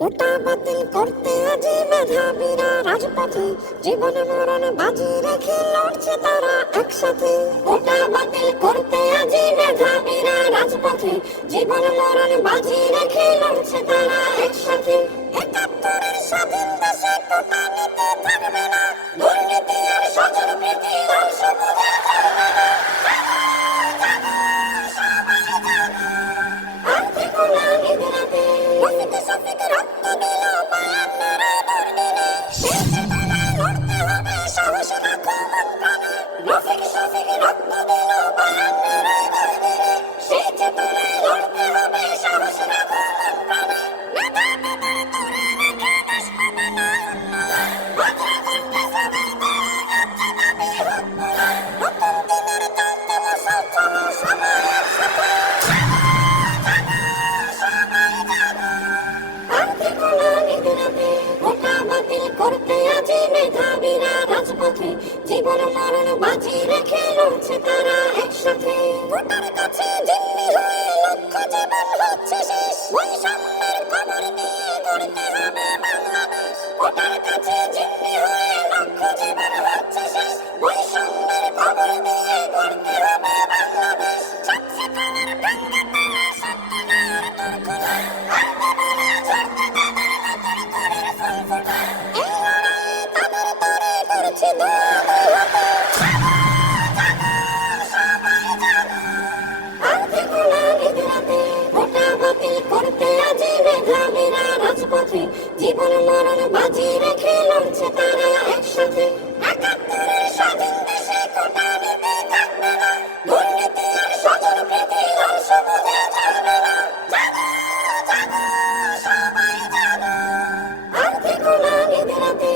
কোটা বাতিল করতে আজি মেধাবীরা রাজপথে, জীবন মরণ বাজি রেখে লড়ছে তারা একসাথে। কোটা বাতিল করতে আজি মেধাবীরা রাজপথে, জীবন মরণ বাজি রেখে লড়ছে তারা একসাথে। ৭১-এর স্বাধীন দেশে কোটা নিতে থাকবে না, দুর্নীতি আর স্বজন প্রীতি আর সবুজে চলবে না। আর্থিক অনামিক রাতে রফিক শফিক রক্ত দিল ৫২-র দুর্দিনে। সেই চেতনায় লড়তে হবে, সাহস রাখো মন প্রাণে। রফিক শফিক রক্ত দিল ৫২-র দুর্দিনে। সেই চেতনায় লড়তে হবে, সাহস রাখো মন প্রাণে। মেধা মেধার তোরে রেখে দেশ হবে না উন্নয়ন। বজ্রকণ্ঠে সবাই বলো যাচ্ছে দাবি হোক পূরণ। নতুন দিনের জল দেব সব চলো সবাই একসাথে। আর্থিক অনামিক রাতে কোটা বাতিল করতে আজি মেধাবীরা রাজপথে, জীবন মরণ বাজি রেখে লড়ছে তারা একসাথে। কোটার কাছে জিম্মি হয়ে লক্ষ জীবন হচ্ছে শেষ, বৈষম্যের খবর নিয়ে গড়তে হবে বাংলাদেশ। কোটার কাছে জিম্মি হয়ে লক্ষ জীবন হচ্ছে শেষ, বৈষম্যের খবর নিয়ে গড়তে হবে বাংলাদেশ। ছাত্র কালার ভেঙে তারা সত্যিকার তোর খোলা, আনতে বলে ঝরতে তাদের নতুন করে ফুল ফোটা। এই লড়াইয়ে তাদের তরে করছি দোয়া দুই হাতে। সবাই জানো আর্থিক অনামিক রাতে কোটা বাতিল করতে আজি মেধাবীরা রাজপথে, জীবন মরণ বাজি রেখে লড়ছে তারা একসাথে। ৭১-এর স্বাধীন দেশে কোটা নিতে থাকবে না, দুর্নীতি আর স্বজন প্রীতি আর সবুজে চলবে না। জাগো জাগো সবাই জাগো আর্থিক অনামিক রাতে